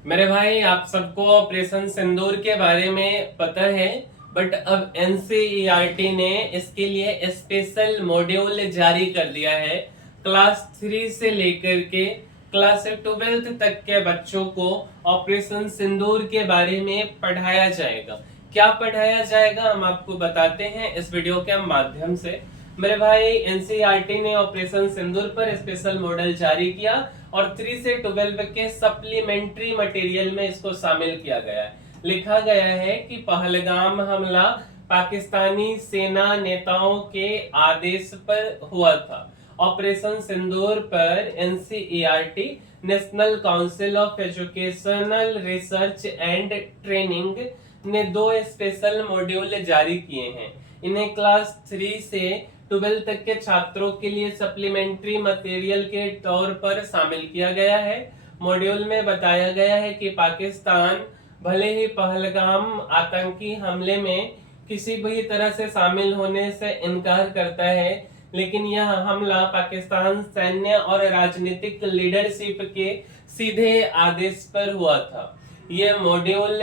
मेरे भाई, आप सबको ऑपरेशन सिंदूर के बारे में पता है। बट अब एनसीईआरटी ने इसके लिए स्पेशल मॉड्यूल जारी कर दिया है। क्लास 3 से लेकर के क्लास 12th तक के बच्चों को ऑपरेशन सिंदूर के बारे में पढ़ाया जाएगा। क्या पढ़ाया जाएगा हम आपको बताते हैं इस वीडियो के माध्यम से। मेरे भाई, एनसीईआरटी ने ऑपरेशन सिंदूर पर स्पेशल मॉडल जारी किया और 3 से 12 के सप्लीमेंट्री मटेरियल में इसको शामिल किया गया है। लिखा गया है कि पहलगाम हमला पाकिस्तानी सेना नेताओं के आदेश पर हुआ था। ऑपरेशन सिंदूर पर NCERT national council of educational research and training ने 2 स्पेशल मॉड्यूल जारी किए हैं। इन्हें क्लास 3 से 12 तक के छात्रों के लिए सप्लीमेंट्री मटेरियल के तौर पर शामिल किया गया है। मॉड्यूल में बताया गया है कि पाकिस्तान भले ही पहलगाम आतंकी हमले में किसी भी तरह से शामिल होने से इनकार करता है, लेकिन यह हमला पाकिस्तान सैन्य और राजनीतिक लीडरशिप के सीधे आदेश पर हुआ था। यह मॉड्यूल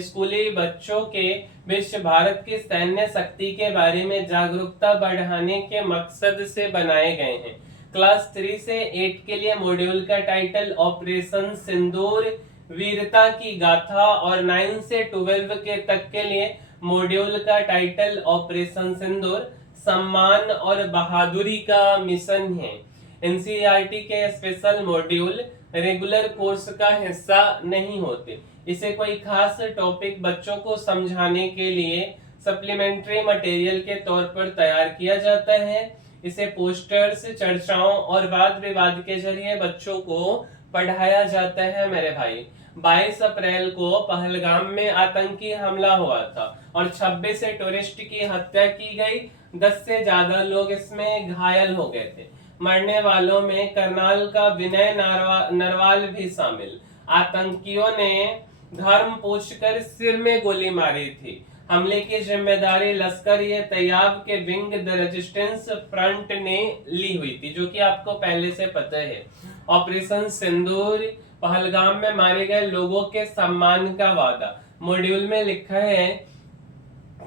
स्कूली बच्चों के बीच भारत की सैन्य शक्ति के बारे में जागरूकता बढ़ाने के मकसद से बनाए गए हैं। क्लास 3 से 8 के लिए मॉड्यूल का टाइटल ऑपरेशन सिंदूर वीरता की गाथा और 9 से 12 के तक के लिए मॉड्यूल का टाइटल ऑपरेशन सिंदूर सम्मान और बहादुरी का मिशन है। एनसीईआरटी के स्पेशल मॉड्यूल रेगुलर कोर्स का हिस्सा नहीं होते। इसे कोई खास टॉपिक बच्चों को समझाने के लिए सप्लीमेंट्री मटेरियल के तौर पर तैयार किया जाता है। इसे पोस्टर्स, चर्चाओं और वाद विवाद के जरिए बच्चों को पढ़ाया जाता है। मेरे भाई, 22 अप्रैल को पहलगाम में आतंकी हमला हुआ था और 26 टूरिस्ट की हत्या की गई। 10 से ज्यादा लोग इसमें घायल हो गए थे। मरने वालों में करनाल का विनय नरवाल भी शामिल। आतंकियों ने धर्म पूछकर सिर में गोली मारी थी। हमले की जिम्मेदारी लश्कर ए तैयब के विंग द रेजिस्टेंस फ्रंट ने ली हुई थी, जो कि आपको पहले से पता है। ऑपरेशन सिंदूर पहलगाम में मारे गए लोगों के सम्मान का वादा। मॉड्यूल में लिखा है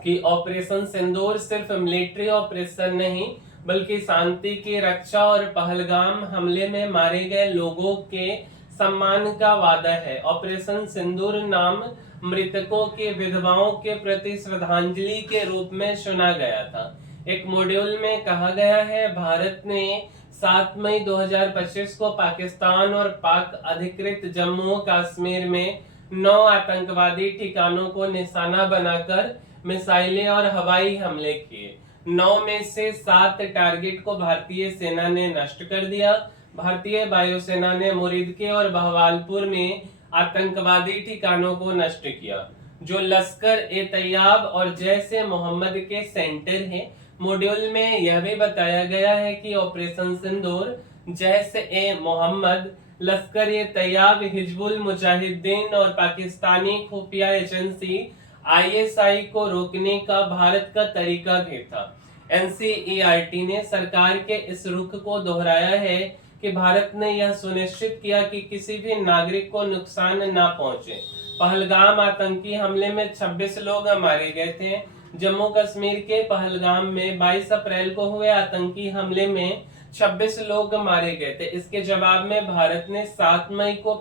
कि ऑपरेशन सिंदूर सिर्फ मिलिट्री ऑपरेशन नहीं, बल्कि शांति की रक्षा और पहलगाम हमले में मारे गए लोगों के सम्मान का वादा है। ऑपरेशन सिंदूर नाम मृतकों के विधवाओं के प्रति श्रद्धांजलि के रूप में चुना गया था। एक मॉड्यूल में कहा गया है, भारत ने 7 मई 2025 को पाकिस्तान और पाक अधिकृत जम्मू कश्मीर में 9 आतंकवादी ठिकानों को निशाना बनाकर मिसाइलें और हवाई हमले किए। 9 में से 7 टारगेट को भारतीय सेना ने नष्ट कर दिया। भारतीय वायुसेना ने मुरीदके और बहवालपुर में आतंकवादी ठिकानों को नष्ट किया, जो लश्कर ए तैयब और जैश ए मोहम्मद के सेंटर है। मॉड्यूल में यह भी बताया गया है कि ऑपरेशन सिंदूर जैश ए मोहम्मद, लश्कर ए तैयब, हिजबुल मुजाहिदीन और पाकिस्तानी खुफिया एजेंसी आईएसआई को रोकने का भारत का तरीका भी था। एनसीईआरटी ने सरकार के इस रुख को दोहराया है कि भारत ने यह सुनिश्चित किया कि किसी भी नागरिक को नुकसान न पहुंचे। पहलगाम आतंकी हमले में 26 लोग मारे गए थे। जम्मू कश्मीर के पहलगाम में 22 अप्रैल को हुए आतंकी हमले में 26 लोग मारे गए थे। इसके जवाब में भारत ने 7 मई को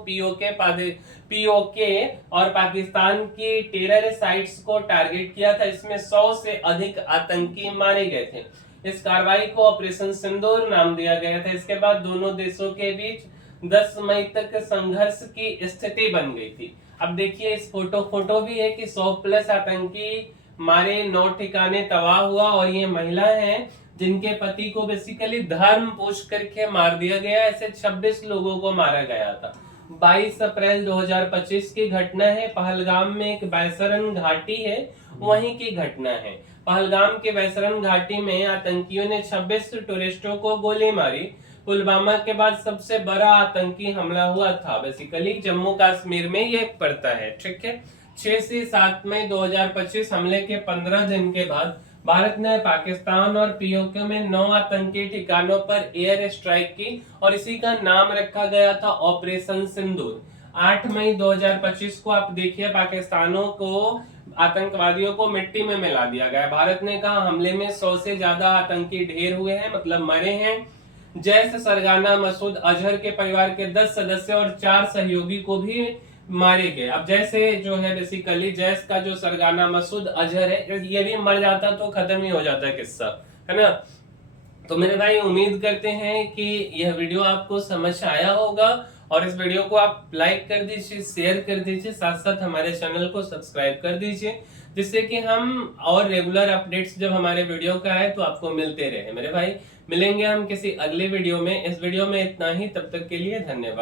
पीओके और पाकिस्तान की टेरर साइट्स को टारगेट किया था। इसमें 100 से अधिक आतंकी मारे गए थे। इस कार्रवाई को ऑपरेशन सिंदूर नाम दिया गया था। इसके बाद दोनों देशों के बीच 10 मई तक संघर्ष की स्थिति बन गई थी। अब देखिए, इस फोटो भी है कि 100 प्लस आतंकी मारे, 9 ठिकाने तबाह हुआ और ये महिला हैं जिनके पति को बेसिकली धर्म पूछ करके मार दिया गया। ऐसे 26 लोगों को मारा गया था। 22 अप्रैल 2025 की घटना है। पहलगाम में एक बैसरन घाटी है, वहीं की घटना है। पहलगाम के बैसरन घाटी में आतंकियों ने 26 टूरिस्टों को गोली मारी। पुलवामा के बाद सबसे बड़ा आतंकी हमला हुआ था। बेसिकली जम्मू कश्मीर में यह पड़ता है। ठीक है। 6 से 7 मई 2025 हमले के 15 दिन के बाद भारत ने पाकिस्तान और पीओके में 9 आतंकी ठिकानों पर एयर स्ट्राइक की और इसी का नाम रखा गया था ऑपरेशन सिंदूर। 8 मई 2025 को आप देखिए पाकिस्तानों को आतंकवादियों को मिट्टी में मिला दिया गया। भारत ने कहा हमले में 100 से ज्यादा आतंकी ढेर हुए हैं, मतलब मरे हैं। जैश सरगना मसूद अजहर के परिवार के 10 सदस्य और 4 सहयोगी को भी मारे गए। अब जैसे जो है बेसिकली जैश का जो सरगना मसूद अजहर है, ये भी मर जाता तो खत्म ही हो जाता किस्सा, है ना। तो मेरे भाई उम्मीद करते हैं कि यह वीडियो आपको समझ आया होगा, और इस वीडियो को आप लाइक कर दीजिए, शेयर कर दीजिए, साथ साथ हमारे चैनल को सब्सक्राइब कर दीजिए, जिससे कि हम और रेगुलर अपडेट्स जब हमारे वीडियो का आए तो आपको मिलते रहे। मेरे भाई मिलेंगे हम किसी अगले वीडियो में। इस वीडियो में इतना ही, तब तक के लिए धन्यवाद।